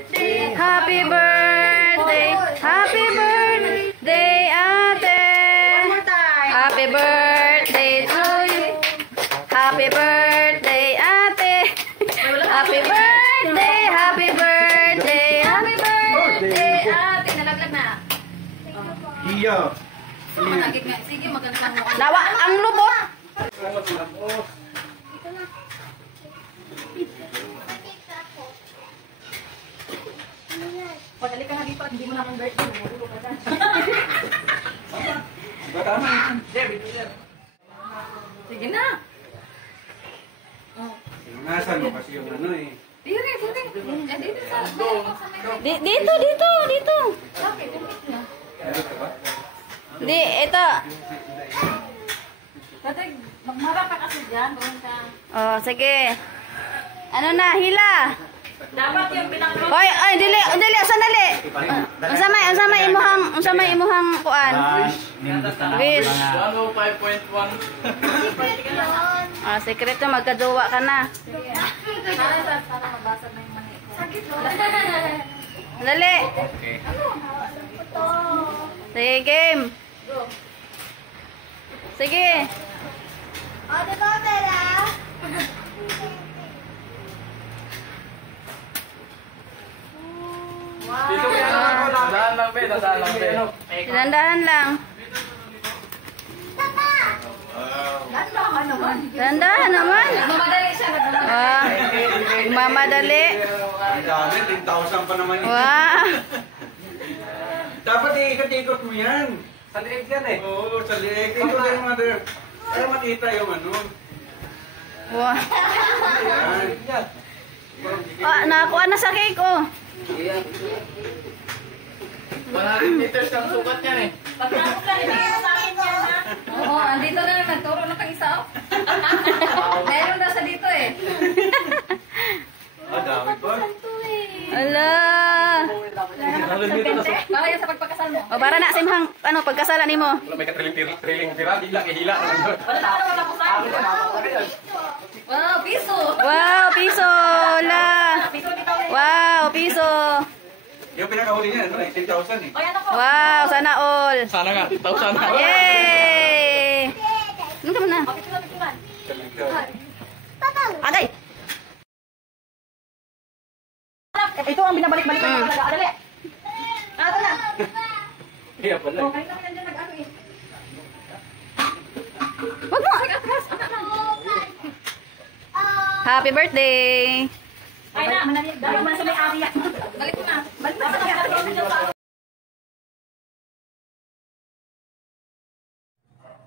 Happy birthday. Happy birthday, ate. Happy birthday to you. Happy birthday, ate. Happy birthday, happy birthday, happy birthday, ate. Nalaglag na. Iya. Sige, maganda mo. Nawa ang lubot. Pagdali ka na dito at hindi mo na akong birthday. Magulo ka dyan. Tama. Sige na. Nasaan mo kasi yung ano eh. Dito. Ano ka ba? Di, ito. Dati, magmara ka kasi dyan. Oh, sige. Ano na, hila. Dapat yung pinakro. Hoy, ay, dili, sandali. Unsa may imuhang kuan? Wish. 105.1. Ah, sekreto magkaduwa ka na. Sana mabasag na yung mani ko. Dali. Okay. Sige, game. Sige. Dito yan ako. Nasaan lang, be. Dandahan lang. Dandahan naman. Mamadali siya. Ah, mamadali. Ang dami, 10,000 pa naman yun. Wow. Dapat iikot-ikot mo yan. Sa liig yan eh. Oo, sa liig. Ikot yan, mother. Para makita yung ano. Wow. Yan. Ah, nakakuha na sa cake, oh. 100 meters ang sukat yan eh. Pagkakot ka, hindi mo sa akin yan, ha? Oo, andito na naman. Turo na kang isa, oh. Meron na sa dito, eh. Ah, dami pa. Ala. Para yan sa pagpakasal mo. O, para na simhang, ano, pagkasalan ni mo. May katriling tira, hila. Wala na ako nakusahan. Wow, piso. Wow, piso. La. Piso dito. Wow, piso. Yung pinakahuli niya, ano eh, 10,000 eh. O, yan ako. Wow, sana all. Sana nga, 1,000 na. Yay! Ano ka muna? O, picturean. Agay! Ito ang binabalik-balik ko talaga. Adali. Ito na. Kaya pala. O, kayo naman nandiyan nag-ano eh. Wag mo! Happy birthday! Ay na, dahil man sa may area. Balik mo na. Balik mo na.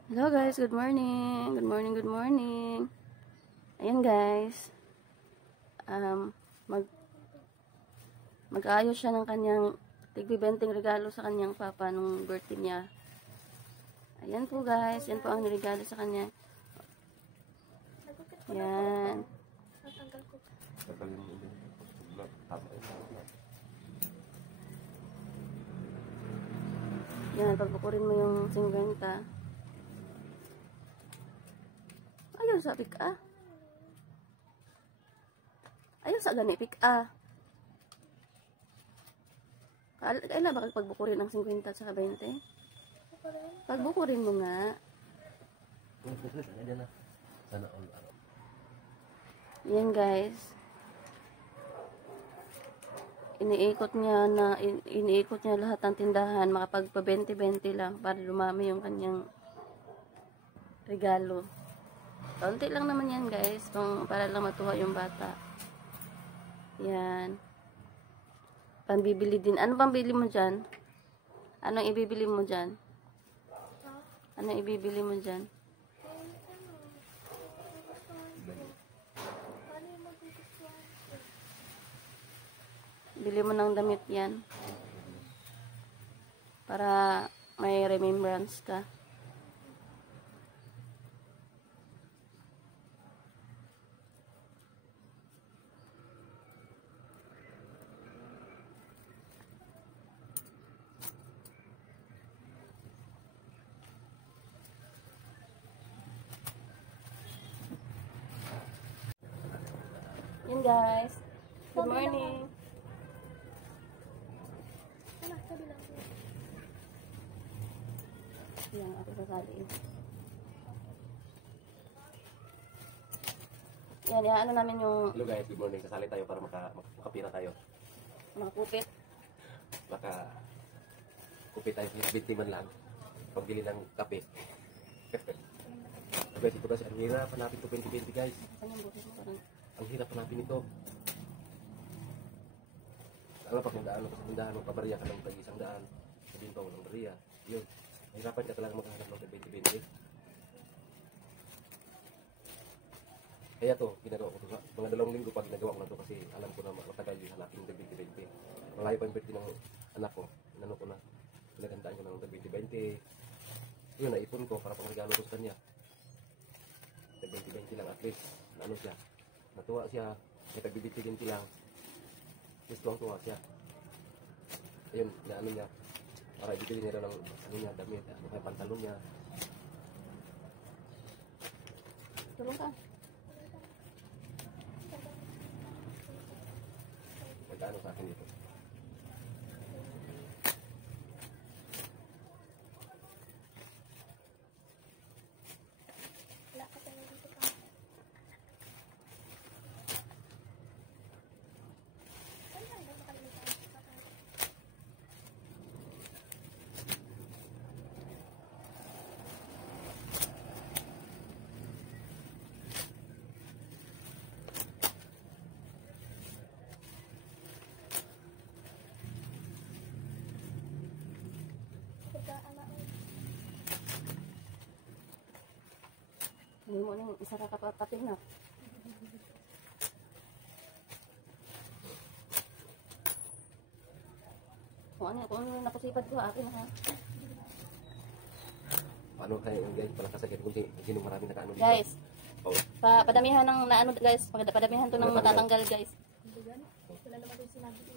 Hello guys, good morning. Good morning. Ayan guys. Mag-aayos siya ng kanyang tigbibenting regalo sa kanyang papa nung birthday niya. Ayan po guys, yan po ang niregalo sa kanya. Yan. Yan, pagpukurin mo yung 50. Ayaw sa pika. Ayaw sa gani pika. Kailan ba pagbukurin ang 50 at saka 20? Pagbukurin mo nga. Yan guys. Iniikot niya lahat ng tindahan, makapagpa 20-20 lang para lumami yung kanyang regalo. Kaunti lang naman yan guys, para lang matuwa yung bata. Yan. Pambibili din. Ano pambili mo dyan? Anong ibibili mo dyan? Anong ibibili mo dyan? Bili mo ng damit yan. Para may remembrance ka. Yan guys. Good morning. Yan, ako sasali. Yan, ano namin yung Hello guys, good morning. Sasali tayo para makapira tayo. mga kupit. Kupit tayo sa 20 man lang. Pagbili ng kape. Guys, ito kasi ang hirap hanapin ito 2020 guys. Saan yung bukas mo parang? Ang hirap hanapin ito. Alam pa kung daan ka sa tindahan, magpabarya ka ng tag-isang daan. Sabihin pa, walang barya. Yun. Mahirapan ka talaga maghahanap ng 2020. Kaya to, ginagawa ko to. Mga 2 linggo pa ginagawa ko na to kasi alam ko na matagal yung hanapin ng 2020. Malayo pa yung birthday ng anak ko. Inano ko na. Pinagandaan ko ng 2020. Yun, naipon ko para pang regalo ko sa kanya. 2020 lang at least. Ano siya? Natuwa siya. May tag-2020 lang. At least tuwang-tuwa siya. Ayun, na ano niya. Para ibigay niya ng ano niya, damit. Ano kaya pantalon niya. Tulong ka. Nagkaano sa akin dito. Hindi mo nang isa ka kapatid na. Kung ano nakusipad ko, akin ha. Paano kaya yung guys? Palang kasagad kung sino marami nakaano dito. Guys, Oh, padamihan ng naano guys. Padamihan to ng matatanggal guys. Wala naman yung sinabi ko.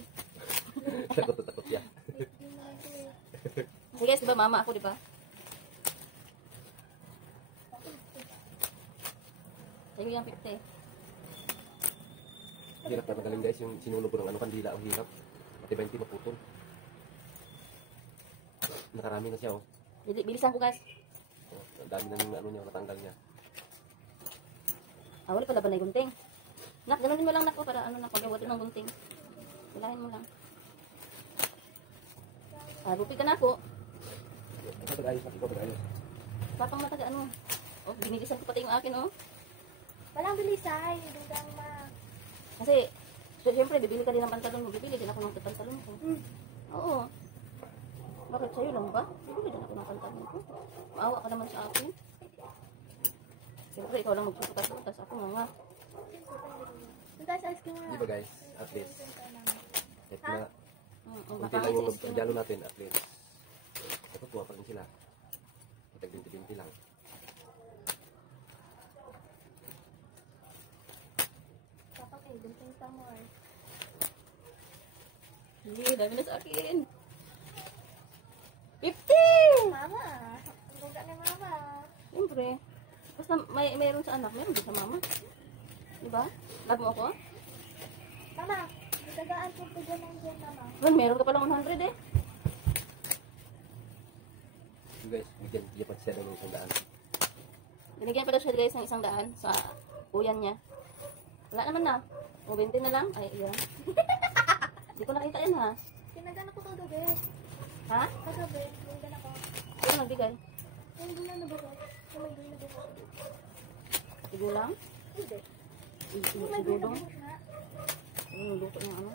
takot na takot siya. Kasi guys, diba mama ako, diba? Ayun yung 50. Hirap na magaling guys yung sinunog ko ng ano kandila. Ang hirap. Pati 20 maputol. Nakarami na siya oh. Bilisan ko guys. Oh, ang dami na yung ano niya, natanggal niya. Ah, wala pala ba na yung gunting? Nak, ganonin mo lang nak ko para ano na pag-awatin ng gunting. Hilahin mo lang. Ah, rupi ka na po. Ikaw pag-ayos na, ikaw pag-ayos. Papang mataga ano. Oh, binilisan ko pati yung akin oh. Walang bilisay. Dugang ma. Kasi, siyempre, bibili ka din ng pantalon mo. Bibili din ako ng pantalon ko. Oo. Bakit sa'yo lang ba? Bibili din ako ng pantalon ko. Maawa ka naman sa akin. Siyempre, ikaw lang magsusukas-sukas. Ako nga nga. Tapos ice cream Di na. ba guys? At least. Kahit na, Ang kunti lang bakangit yung sa skin. regalo natin, at least. Natutuwa pa rin sila. Matag 20-20 lang. Kapag ay, gunting pa more. Hindi, dami na sa akin. 50! Mama. Duga ni mama. Siyempre. Basta mayroon sa anak, mayroon din sa mama. Diba? Love mo ako? Mama. Dagaan po po dyan ng dyan, mama. Man, meron ka palang 100 eh. So guys, bigyan pa siya ng 100. Binigyan pa daw siya guys ng 100 sa uyan niya. Wala naman na. O 20 na lang. Ay, iyan. Hindi ko nakita yan ha. Pinagana ko kagabi. Ha? Kagabi. Pinagana ko. Ano nagbigay? Yung gula na ba ko? Yung may gula na ba ko? Tigulang? Hindi. Yung may gula na Sigurong? ba ko na? Ano luto ng ano?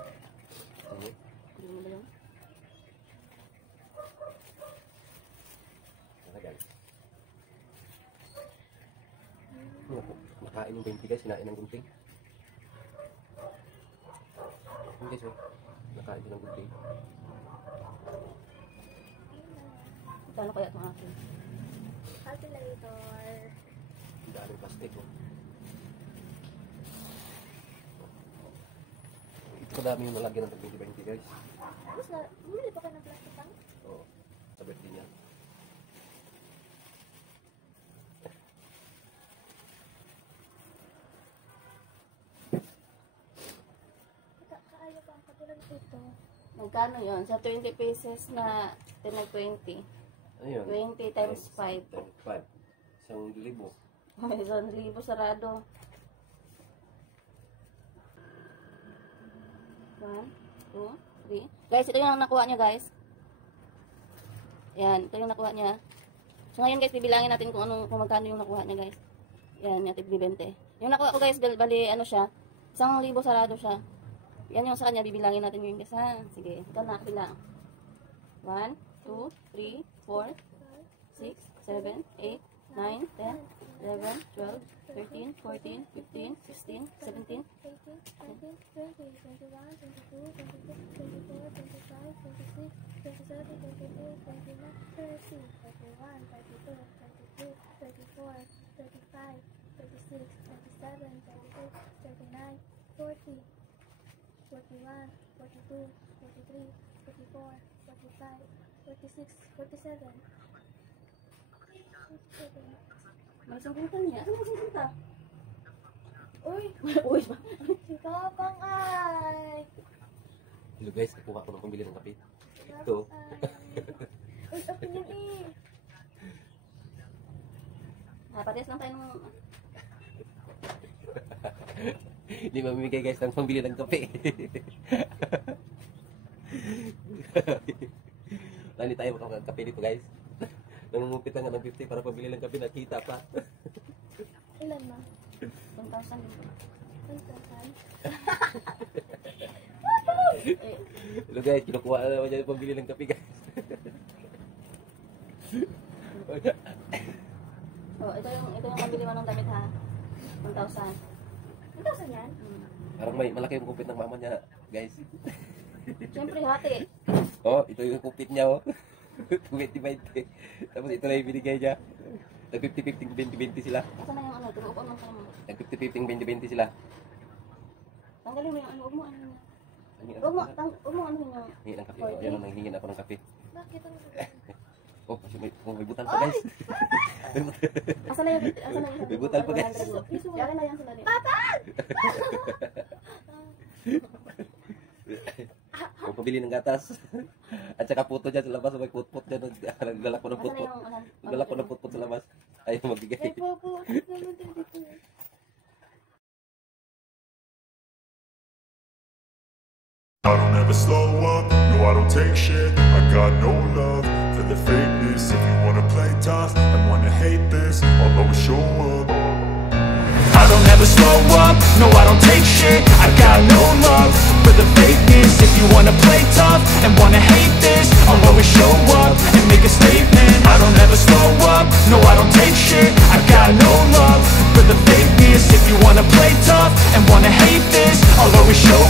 Ano? Hindi mo ba yun? Nakagal. Nakain yung 20 guys, sinain ng gunting. Yun guys oh, nakain din ng gunting. Kano kaya itong akin? Calculator. Ang daming plastic oh. Ito kadami yung nalagyan ng 20-20 guys. Tapos na, bumili pa ka ng plastic tank? Oo, sa birthday niya. Kaayo pa ang katulad ito. Magkano yun? Sa 20 pesos na 10 20. Ayun. 20 times 5. Times 5. 1,000. Ay, 1,000 sarado. 1, 2, 3. Guys, ito yung nakuha niya, guys. Yan, ito yung nakuha niya. So, ngayon, guys, bibilangin natin kung magkano yung nakuha niya, guys. Yan, yung 20. Yung nakuha ko, guys, bali, ano siya, 1,000 sarado siya. Yan yung sa kanya, bibilangin natin yung guys, ha? Sige, ito na, bilang. 1, 2, 3, 4, 6, 7, 8, 9, 10, 11, 12, 13, 14, 15, 16, 17, 18, 19, 20, 21, 22, 23, 24, 25, 26, 27, 28, 29, 30, 31, 32, 33, 34, 35, 36, 37, 38, 39, 40, 41, 42, 43, 44, 45, 46, 47. may sangkutan niya. Ano may sangkutan? Uy! Uy, Si Papang ay! Hello guys, nakuha ko ng pambili ng kape. Ito. Uy, akin yan eh! pares lang tayo ng... Hindi mamimigay guys ng pambili ng kape. Lani tayo makakape dito guys. Nangungupit lang ng 50 para pabili ng kape, nakita pa. Ilan na? 1,000 dito. 1,000? Hello guys, kinukuha na naman dyan yung pambili ng kape guys. Oh, ito yung pabili mo ng damit, ha? 1,000. 1,000 yan? Parang may malaki yung kupit ng mama niya guys. Siyempre, hati. Oh, ito yung kupit niya oh. 20-20. Tapos ito na yung binigay niya. Nag 50-50, 20-20 sila. Asan na yung ano? Turuupan mo sa mo. Nag 50-50, 20-20 sila. Tanggalin mo yung ano. Huwag mo ano. Hingi Huwag mo ano yung... Hingi ng kape. Oh, yan ang nanghingin ako ng kape. Bakit ang Oh, kasi may butal pa guys. Asan na yung... May butal pa guys. Yari na yan sila din. Kung pabili ng gatas. At saka puto dyan sa labas. May putput dyan. Nagdala ko ng Asan na putput. yung... Nagdala ko ng putput sa labas. Ayaw magbigay. Ay, po. Naman din dito. I don't ever slow up, no I don't take shit. I got no love for the fakeness. If you wanna play tough and wanna hate this, I'll always show up. I don't ever slow up, no I don't take shit. I got no love for the fakeness. If you wanna play tough and wanna hate this, I'll always show up and make a statement. I don't ever slow up, no I don't take shit. I got no love for the fakeness. If you wanna play tough and wanna hate this, I'll always show